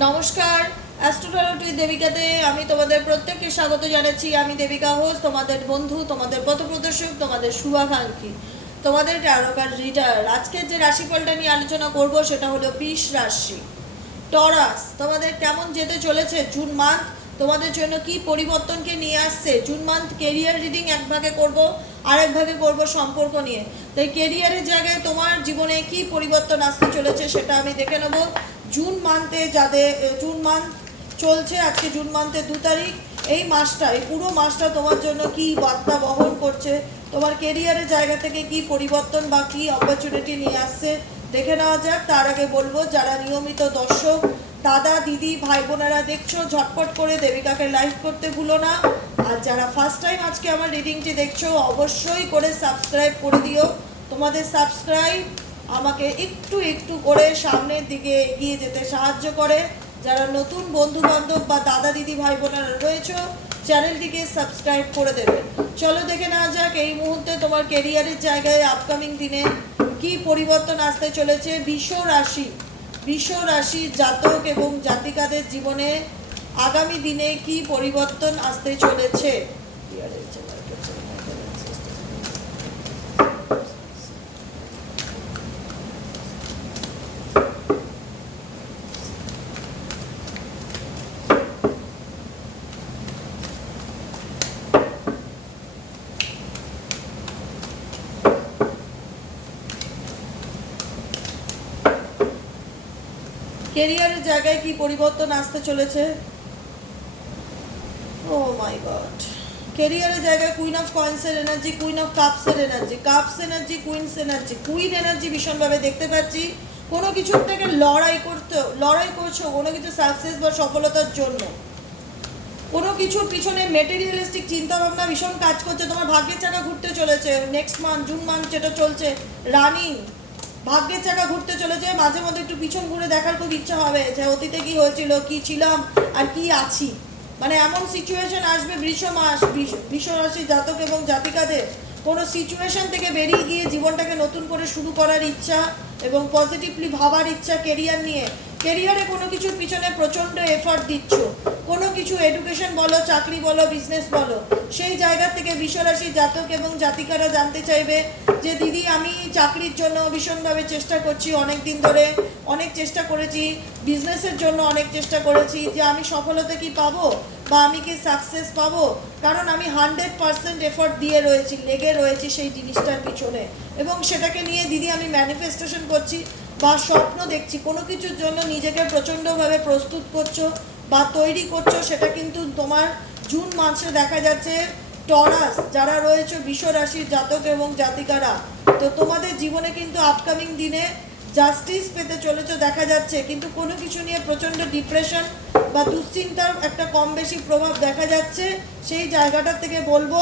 নমস্কার অ্যাস্ট্রোলজি দেবিকাতে আমি তোমাদের প্রত্যেককে স্বাগত জানাচ্ছি। আমি দেবিকা ঘোষ, তোমাদের বন্ধু, তোমাদের পথপ্রদর্শক, তোমাদের শুভাকাঙ্ক্ষী। তোমাদের টারকার রিডার আজকের যে রাশিফলটা নিয়ে আলোচনা করব সেটা হলো বিষ রাশি। টরাস তোমাদের কেমন যেতে চলেছে জুন মান্থ তোমাদের জন্য কি পরিবর্তনকে নিয়ে আসছে? জুন মান্থ কেরিয়ার রিডিং এক ভাগে করব আর এক ভাগে করব সম্পর্ক নিয়ে। তাই কেরিয়ারের জায়গায় তোমার জীবনে কি পরিবর্তন আসতে চলেছে সেটা আমি দেখে নেব। জুন মান্থে যাদের জুন মান্থ চলছে, আজকে জুন মান্থের দু তারিখ, এই মাসটা এই পুরো মাসটা তোমার জন্য কি বার্তা বহন করছে, তোমার কেরিয়ারের জায়গা থেকে কি পরিবর্তন বা কি অপরচুনিটি নিয়ে আসছে, দেখে নেওয়া যাক। তার আগে বলব, যারা নিয়মিত দর্শক, দাদা, দিদি ভাই বোনেরা দেখছ, ঝটপট করে দেবিকাকে লাইভ করতে ভুলো না। আর যারা ফার্স্ট টাইম আজকে আমার রিডিংটি দেখছ, অবশ্যই করে সাবস্ক্রাইব করে দিও। তোমাদের সাবস্ক্রাইব একটু একটু করে সামনের দিকে এগিয়ে যেতে সাহায্য করে। যারা নতুন বন্ধু বান্ধব বা দাদা দিদি ভাই বোনেরা রয়েছে, চ্যানেলটিকে সাবস্ক্রাইব করে দেবে। চলো দেখে নেওয়া যাক এই মুহূর্তে তোমার কেরিয়ারের জায়গায় আপকামিং দিনে কি পরিবর্তন আসতে চলেছে। বিশ্ব রাশি বিশ্ব রাশি জাতক এবং জাতিকাদের জীবনে আগামী দিনে কি পরিবর্তন আসতে চলেছে? কেরিয়ারের জায়গায় কি পরিবর্তন আসতে চলেছে? Oh my god. কেরিয়ারের জায়গায় কুইন অফ কয়েন্সের energy queen of কাপসের energy cups energy queens energy queen energy ভীষণভাবে দেখতে পাচ্ছি। কোনো কিছুর থেকে লড়াই করতে, লড়াই করছ কোনো কিছু সাকসেস বা সফলতার জন্য। কোনো কিছুর পিছনে মেটেরিয়ালিস্টিক চিন্তাভাবনা ভীষণ কাজ করছে। তোমার ভাগ্যের চাকা ঘুরতে চলেছে। নেক্সট মান্থ জুন মান্থ যেটা চলছে রানিং ভাগ্যের চাকা ঘুরতে চলেছে, মাঝে মধ্যে একটু পিছন ঘুরে দেখার খুব ইচ্ছা হবে যে অতীতে কি হয়েছিল, কি ছিলাম আর কি আছি। মানে এমন সিচুয়েশন আসবে বৃষ মাস, বৃষ রাশি জাতক এবং জাতিকাদের। কোনো সিচুয়েশন থেকে বেরিয়ে গিয়ে জীবনটাকে নতুন করে শুরু করার ইচ্ছা এবং পজিটিভলি ভাবার ইচ্ছা কেরিয়ার নিয়ে কেরিয়ারে কোনো কিছুর পিছনে প্রচণ্ড এফর্ট দিচ্ছ। কোনো কিছু এডুকেশন বলো, চাকরি বলো বিজনেস বলো, সেই জায়গা থেকে বিশ্বরাশি জাতক এবং জাতিকারা জানতে চাইবে যে, দিদি, আমি চাকরির জন্য ভীষণভাবে চেষ্টা করছি অনেক দিন ধরে অনেক চেষ্টা করেছি বিজনেসের জন্য অনেক চেষ্টা করেছি, যে আমি সফলতা কি পাবো বা আমি কি সাকসেস পাবো? কারণ আমি হান্ড্রেড পার্সেন্ট এফর্ট দিয়ে রয়েছি, লেগে রয়েছি সেই জিনিসটার পিছনে। এবং সেটাকে নিয়ে দিদি, আমি ম্যানিফেস্টেশন করছি। বা স্বপ্ন দেখছি, কোনো কিছুর জন্য নিজেকে প্রচণ্ডভাবে প্রস্তুত করছ বা তৈরি করছ, সেটা কিন্তু তোমার জুন মাসে দেখা যাচ্ছে টরাস যারা রয়েছে বিশ্ব রাশির জাতক এবং জাতিকারা। তো তোমাদের জীবনে কিন্তু আপকামিং দিনে জাস্টিস পেতে চলেছো, দেখা যাচ্ছে। কিন্তু কোনো কিছু নিয়ে প্রচণ্ড ডিপ্রেশন বা দুশ্চিন্তার একটা কম বেশি প্রভাব দেখা যাচ্ছে। সেই জায়গাটা থেকে বলব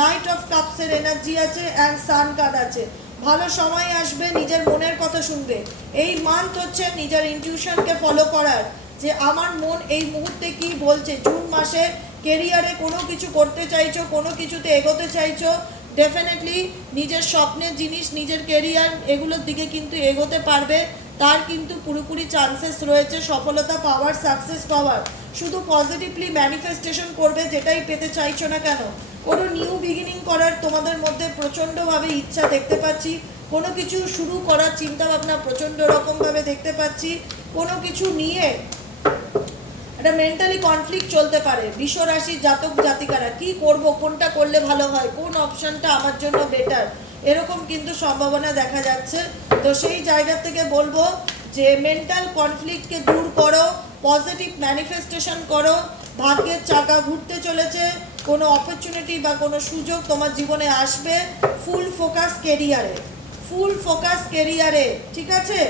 নাইট অফ কাপসের এনার্জি আছে অ্যান্ড সান কার্ড আছে। ভালো সময় আসবে, নিজের মনের কথা শুনবে। এই মান্থ হচ্ছে নিজের ইনটিউশনকে ফলো করার। যে আমার মন এই মুহূর্তে কি বলছে? জুন মাসে কেরিয়ারে কোনো কিছু করতে চাইছো, কোনো কিছুতে এগোতে চাইছো ডেফিনেটলি নিজের স্বপ্নের জিনিস, নিজের কেরিয়ার এগুলোর দিকে কিন্তু এগোতে পারবে। তার কিন্তু পুরোপুরি চান্সেস রয়েছে, সফলতা পাওয়ার সাকসেস পাওয়ার। শুধু পজিটিভলি ম্যানিফেস্টেশন করবে যেটাই পেতে চাইছো না কেন। কোনো নিউ বিগিনিং করার তোমাদের মধ্যে প্রচণ্ডভাবে ইচ্ছা দেখতে পাচ্ছি। কোনো কিছু শুরু করার চিন্তা ভাবনা প্রচণ্ড রকমভাবে দেখতে পাচ্ছি। কোনো কিছু নিয়ে একটা মেন্টালি কনফ্লিক্ট চলতে পারে। বিশ্ব রাশির জাতক জাতিকারা, কি করব, কোনটা করলে ভালো হয়, কোন অপশনটা আমার জন্য বেটার এরকম কিন্তু সম্ভাবনা দেখা যাচ্ছে। তো সেই জায়গা থেকে বলব যে মেন্টাল কনফ্লিক্টকে দূর করো পজিটিভ ম্যানিফেস্টেশন করো। ভাগ্যের চাকা ঘুরতে চলেছে। কোনো অপরচুনিটি বা কোনো সুযোগ তোমার জীবনে আসবে ফুল ফোকাস কেরিয়ারে ফুল ফোকাস কেরিয়ারে ঠিক আছে?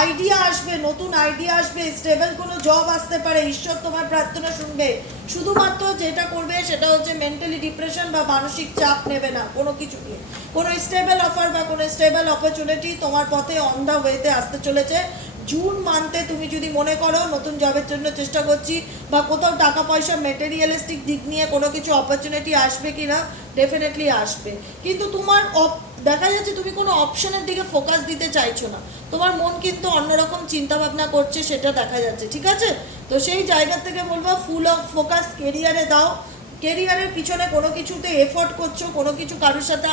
আইডিয়া আসবে, নতুন আইডিয়া আসবে স্টেবল কোনো জব আসতে পারে, ঈশ্বর তোমার প্রার্থনা শুনবে। শুধুমাত্র যেটা করবে সেটা হচ্ছে মেন্টালি ডিপ্রেশন বা মানসিক চাপ নেবে না, কোনো কিছু নিয়ে। কোনো স্টেবল অফার বা কোনো স্টেবল অপরচুনিটি তোমার পথে অন দ্য ওয়েতে আসতে চলেছে। জুন মান্থে তুমি যদি মনে করো নতুন জবের জন্য চেষ্টা করছি বা কোথাও টাকা পয়সা মেটেরিয়ালিস্টিক দিক নিয়ে কোনো কিছু অপরচুনিটি আসবে কি না ডেফিনেটলি আসবে। কিন্তু তোমার দেখা যাচ্ছে তুমি কোনো অপশনের দিকে ফোকাস দিতে চাইছো না। তোমার মন কিন্তু অন্যরকম চিন্তা ভাবনা করছে, সেটা দেখা যাচ্ছে, ঠিক আছে? তো সেই জায়গা থেকে বলব ফুল অফ ফোকাস কেরিয়ারে দাও। কেরিয়ারের পিছনে কোনো কিছুতে এফোর্ট করছ, কোনো কিছু কারোর সাথে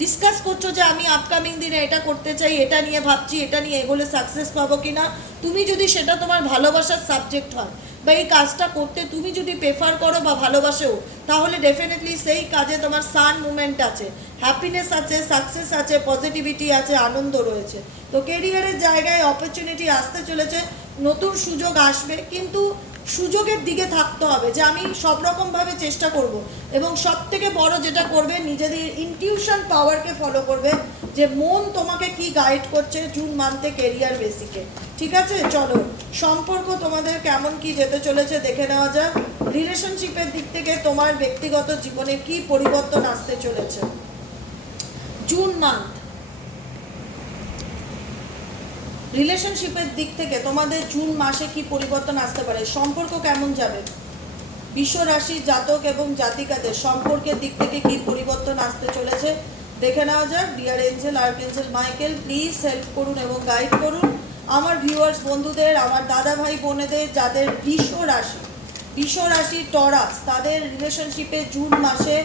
ডিসকাস করছ যে আমি আপকামিং দিনে এটা করতে চাই, এটা নিয়ে ভাবছি, এটা নিয়ে এগোলে সাকসেস পাবো কি না তুমি যদি সেটা তোমার ভালোবাসার সাবজেক্ট হয় বা এই কাজটা করতে তুমি যদি প্রেফার করো বা ভালোবাসেও, তাহলে ডেফিনেটলি সেই কাজে তোমার সান মুমেন্ট আছে। হ্যাপিনেস আছে সাকসেস আছে পজিটিভিটি আছে, আনন্দ রয়েছে। তো কেরিয়ারের জায়গায় অপরচুনিটি আসতে চলেছে, নতুন সুযোগ আসবে, কিন্তু সুযোগের দিকে থাকতে হবে যে আমি সব রকমভাবে চেষ্টা করব। এবং সব থেকে বড় যেটা করবে, নিজেদের ইনটিউশন পাওয়ারকে ফলো করবে যে মন তোমাকে কি গাইড করছে জুন মান্থে কেরিয়ার বেসিকে ঠিক আছে? চলো, সম্পর্ক তোমাদের কেমন কি যেতে চলেছে দেখে নেওয়া যাক। রিলেশনশিপের দিক থেকে তোমার ব্যক্তিগত জীবনে কি পরিবর্তন আসতে চলেছে? জুন মান্থ রিলেশনশিপের দিক থেকে তোমাদের জুন মাসে কি পরিবর্তন আসতে পারে? সম্পর্ক কেমন যাবে? বিশ্ব রাশি জাতক এবং জাতিকাদের সম্পর্কের দিক থেকে কি পরিবর্তন আসতে চলেছে? দেখে নেওয়া যাক। Dear angel archangel Michael please help করুন এবং গাইড করুন। আমার ভিউয়ার্স বন্ধুদের, আমার দাদা ভাই বোনেদের, যাদের বিশ্ব রাশি বিশ্ব রাশি টরাস, তাদের রিলেশনশিপে জুন মাসে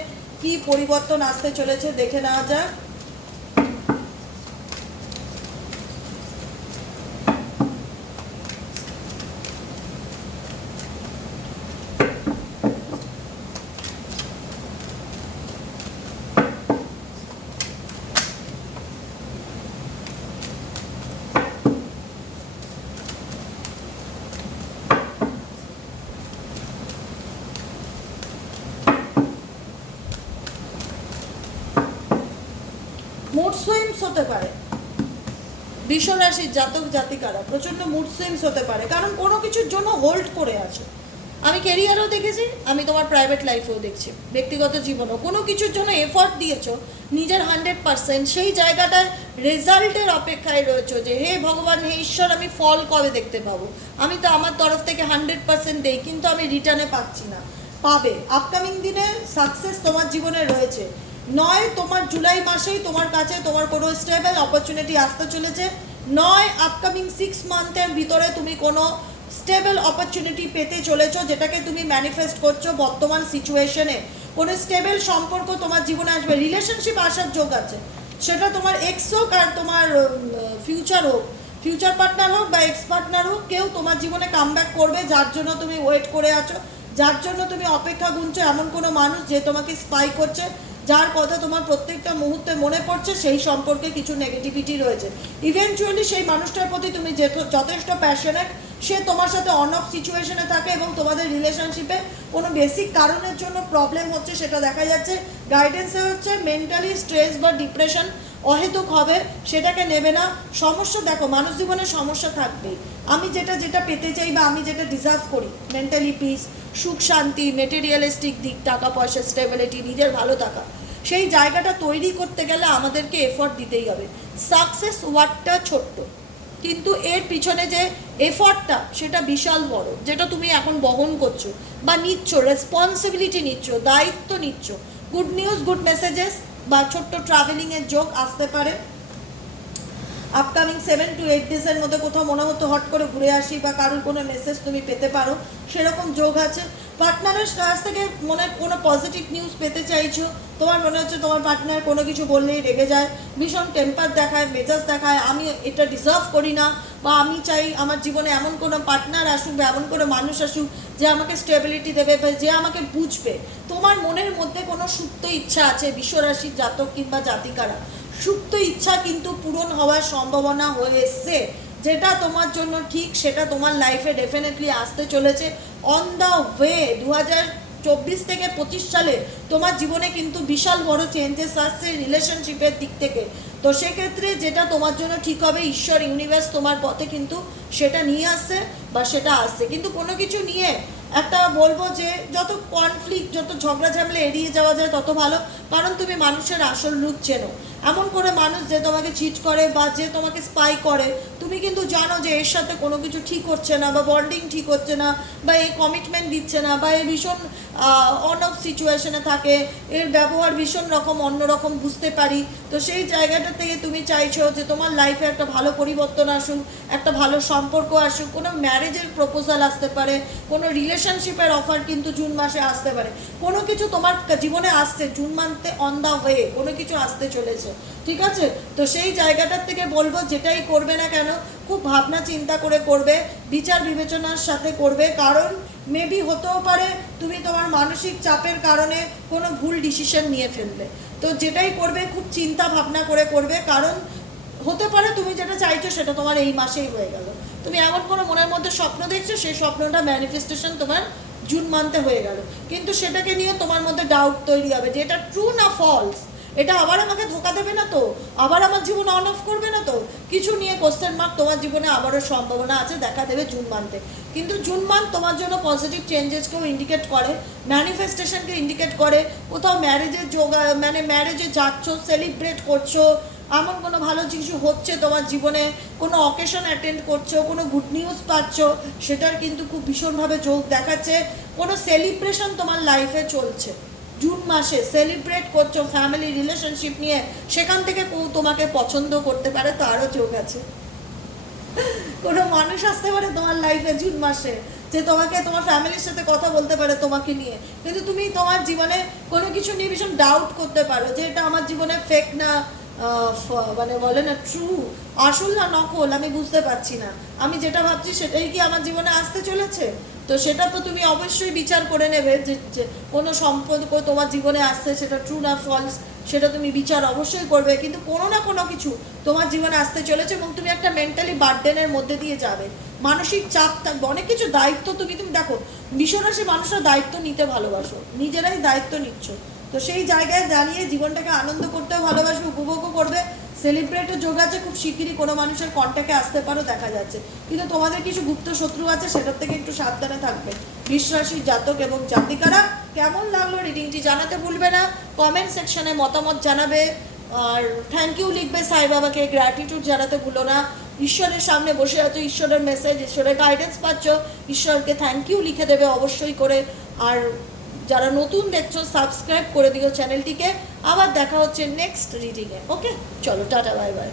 কি পরিবর্তন আসতে চলেছে? দেখে নেওয়া যাক। মুড সুইংস হতে পারে। বিশ্ব রাশির জাতক জাতিকারা প্রচণ্ড মুড সুইংস হতে পারে, কারণ কোনো কিছুর জন্য হোল্ড করে আছো। আমি ক্যারিয়ারেও দেখেছি, আমি তোমার প্রাইভেট লাইফেও দেখছি। ব্যক্তিগত জীবনেও, কোনো কিছুর জন্য এফর্ট দিয়েছ, নিজের হান্ড্রেড পার্সেন্ট সেই জায়গাটায় রেজাল্টের অপেক্ষায় রয়েছো যে, হে ভগবান, হে ঈশ্বর, আমি ফল কবে দেখতে পাবো? আমি তো আমার তরফ থেকে হান্ড্রেড পার্সেন্ট দেই, কিন্তু আমি রিটার্নে পাচ্ছি না। পাবে। আপকামিং দিনে সাকসেস তোমার জীবনে রয়েছে। নয়, তোমার জুলাই মাসেই তোমার কাছে তোমার কোনো স্টেবল অপরচুনিটি আসতে চলেছে। নয় আপকামিং সিক্স মান্থের ভিতরে তুমি কোনো স্টেবল অপরচুনিটি পেতে চলেছো যেটাকে তুমি ম্যানিফেস্ট করছ বর্তমান সিচুয়েশনে কোনো স্টেবল সম্পর্ক তোমার জীবনে আসবে। রিলেশনশিপ আসার যোগ আছে। সেটা তোমার এক্স হোক আর তোমার ফিউচার হোক। ফিউচার পার্টনার হোক বা এক্স পার্টনার হোক, কেউ তোমার জীবনে কামব্যাক করবে যার জন্য তুমি ওয়েট করে আছো। যার জন্য তুমি অপেক্ষা গুনছো। এমন কোনো মানুষ যে তোমাকে স্পাই করছে। যার কথা তোমার প্রত্যেকটা মুহূর্তে মনে পড়ছে, সেই সম্পর্কে কিছু নেগেটিভিটি রয়েছে। ইভেনচুয়ালি সেই মানুষটার প্রতি তুমি যথেষ্ট প্যাশনেট সে তোমার সাথে অন অফ সিচুয়েশনে থাকে এবং তোমাদের রিলেশনশিপে কোনো বেসিক কারণের জন্য প্রবলেম হচ্ছে সেটা দেখা যাচ্ছে। গাইডেন্সে হচ্ছে মেন্টালি স্ট্রেস বা ডিপ্রেশন অহেতুক হবে, সেটাকে নেবে না। সমস্যা দেখো, মানুষ জীবনে সমস্যা থাকবেই। আমি যেটা যেটা পেতে চাই বা আমি যেটা ডিজার্ভ করি মেন্টালি পিস সুখ শান্তি মেটেরিয়ালিস্টিক দিক, টাকা পয়সা স্টেবিলিটি নিজের ভালো থাকা, সেই জায়গাটা তৈরি করতে গেলে আমাদেরকে এফর্ট দিতেই হবে। সাকসেস ওয়ার্ডটা ছোট্ট, কিন্তু এর পিছনে যে এফর্টটা সেটা বিশাল বড়, যেটা তুমি এখন বহন করছ বা নিচ্ছ রেসপন্সিবিলিটি নিচ্ছ, দায়িত্ব নিচ্ছ। গুড নিউজ গুড মেসেজেস বা ছোট্ট ট্রাভেলিংয়ের যোগ আসতে পারে। আপকামিং সেভেন টু এইট ডেজের মধ্যে কোথাও মনে হতো হট করে ঘুরে আসি বা কারোর কোনো মেসেজ তুমি পেতে পারো, সেরকম যোগ আছে। পার্টনারের কাছ থেকে মনে হয় কোনো পজিটিভ নিউজ পেতে চাইছো? তোমার মনে হচ্ছে তোমার পার্টনার কোনো কিছু বললেই রেগে যায়, ভীষণ টেম্পার দেখায়, মেজাজ দেখায়, আমি এটা ডিজার্ভ করি না, বা আমি চাই আমার জীবনে এমন কোনো পার্টনার আসুক বা এমন কোনো মানুষ আসুক যে আমাকে স্টেবিলিটি দেবে বা যে আমাকে বুঝবে। তোমার মনের মধ্যে কোনো সুপ্ত ইচ্ছা আছে, বিশ্বরাশির জাতক কিংবা জাতিকারা? সুপ্ত ইচ্ছা কিন্তু পূরণ হওয়ার সম্ভাবনা হয়ে এসছে, যেটা তোমার জন্য ঠিক, সেটা তোমার লাইফে ডেফিনেটলি আসতে চলেছে। অন দ্য ওয়ে দু চব্বিশ থেকে পঁচিশ সালে তোমার জীবনে কিন্তু বিশাল বড় চেঞ্জেস আসছে রিলেশনশিপের দিক থেকে। তো সেক্ষেত্রে যেটা তোমার জন্য ঠিক হবে, ঈশ্বর ইউনিভার্স তোমার পথে কিন্তু সেটা নিয়ে আসছে বা সেটা আসছে। কিন্তু কোনো কিছু নিয়ে একটা বলব যে যত কনফ্লিক্ট যত ঝগড়া ঝামেলা এড়িয়ে যাওয়া যায় তত ভালো, কারণ তুমি মানুষের আসল রূপ চেনো। এমন করে মানুষ যে তোমাকে চিট করে বা যে তোমাকে স্পাই করে, তুমি কিন্তু জানো যে এর সাথে কোনো কিছু ঠিক হচ্ছে না বা বন্ডিং ঠিক হচ্ছে না বা এই কমিটমেন্ট দিচ্ছে না বা এই ভীষণ অন অফ সিচুয়েশনে থাকে, এর ব্যবহার ভীষণ রকম, অন্যরকম বুঝতে পারি। তো সেই জায়গাটা থেকে তুমি চাইছো যে তোমার লাইফে একটা ভালো পরিবর্তন আসুক, একটা ভালো সম্পর্ক আসুক, কোনো ম্যারেজের প্রপোজাল আসতে পারে, কোনো রিলেশনশিপের অফার কিন্তু জুন মাসে আসতে পারে। কোনো কিছু তোমার জীবনে আসছে, জুন মান্থে অন দা ওয়ে কোনো কিছু আসতে চলেছে। ঠিক আছে? তো সেই জায়গাটার থেকে বলব, যেটাই করবে না কেন, খুব ভাবনা চিন্তা করে করবে, বিচার বিবেচনার সাথে করবে। কারণ মেবি হতেও পারে তুমি তোমার মানসিক চাপের কারণে কোনো ভুল ডিসিশন নিয়ে ফেলবে তো যেটাই করবে, খুব চিন্তা ভাবনা করে করবে। কারণ হতে পারে তুমি যেটা চাইছো সেটা তোমার এই মাসেই হয়ে গেল। তুমি এমন কোনো মনের মধ্যে স্বপ্ন দেখছ, সেই স্বপ্নটা ম্যানিফেস্টেশন তোমার জুন মান্থে হয়ে গেল। কিন্তু সেটাকে নিয়ে তোমার মধ্যে ডাউট তৈরি হবে যে এটা ট্রু না ফলস এটা আবার আমাকে ধোকা দেবে না তো? আবার আমার জীবন অন অফ করবে না তো? কিছু নিয়ে কোশ্চেন মার্ক তোমার জীবনে আবারও সম্ভাবনা আছে, দেখা দেবে জুন মান্থে কিন্তু জুন মান্থ তোমার জন্য পজিটিভ চেঞ্জেসকেও ইন্ডিকেট করে ম্যানিফেস্টেশনকে ইন্ডিকেট করে, কোথাও ম্যারেজের যোগা মানে ম্যারেজে যাচ্ছ সেলিব্রেট করছ, এমন কোনো ভালো কিছু হচ্ছে তোমার জীবনে? কোনো অকেশন অ্যাটেন্ড করছ, কোনো গুড নিউজ পাচ্ছ? সেটার কিন্তু খুব ভীষণভাবে যোগ দেখাচ্ছে। কোনো সেলিব্রেশন তোমার লাইফে চলছে। জুন মাসে সেলিব্রেট করছ ফ্যামিলি রিলেশনশিপ নিয়ে, সেখান থেকে কেউ তোমাকে পছন্দ করতে পারে, তারও যোগ আছে। কোনো মানুষ আসতে পারে তোমার লাইফে জুন মাসে, যে তোমাকে, তোমার ফ্যামিলির সাথে কথা বলতে পারে তোমাকে নিয়ে। কিন্তু তুমি তোমার জীবনে কোনো কিছু নিয়ে ভীষণ ডাউট করতে পারো, যে এটা আমার জীবনে ফেক না মানে বলে না ট্রু আসল না নকল, আমি বুঝতে পারছি না। আমি যেটা ভাবছি সেটাই কি আমার জীবনে আসতে চলেছে? তো সেটা তো তুমি অবশ্যই বিচার করে নেবে যে কোনো সম্পর্ক তোমার জীবনে আসছে সেটা ট্রু না ফলস সেটা তুমি বিচার অবশ্যই করবে। কিন্তু কোনো না কোনো কিছু তোমার জীবনে আসতে চলেছে এবং তুমি একটা মেন্টালি বার্ডেনের মধ্যে দিয়ে যাবে। মানসিক চাপ থাকবে অনেক কিছু দায়িত্ব তুমি তুমি দেখো বিশ্বরাশি মানুষরা দায়িত্ব নিতে ভালোবাসো, নিজেরাই দায়িত্ব নিচ্ছ। তো সেই জায়গায় দাঁড়িয়ে জীবনটাকে আনন্দ করতেও ভালোবাসবে, উপভোগও করবে সেলিব্রেটের যোগ আছে, খুব শিগগিরই কোনো মানুষের কন্ট্যাক্টে আসতে পারো, দেখা যাচ্ছে। কিন্তু তোমাদের কিছু গুপ্ত শত্রু আছে, সেটার থেকে একটু সাবধানে থাকবে। বিশ্বাসী জাতক এবং জাতিকারা, কেমন লাগল রিডিংটি জানাতে ভুলবে না। কমেন্ট সেকশনে মতামত জানাবে। আর থ্যাংক ইউ লিখবে সাই বাবাকে গ্র্যাটিটিউড জানাতে ভুলো না। ঈশ্বরের সামনে বসে আছো, ঈশ্বরের মেসেজ ঈশ্বরের গাইডেন্স পাচ্ছ, ঈশ্বরকে থ্যাংক ইউ লিখে দেবে অবশ্যই করে। আর যারা নতুন দেখছ সাবস্ক্রাইব করে দিও চ্যানেলটিকে আবার দেখা হচ্ছে নেক্সট রিডিংয়ে ওকে চলো, টাটা বাই বাই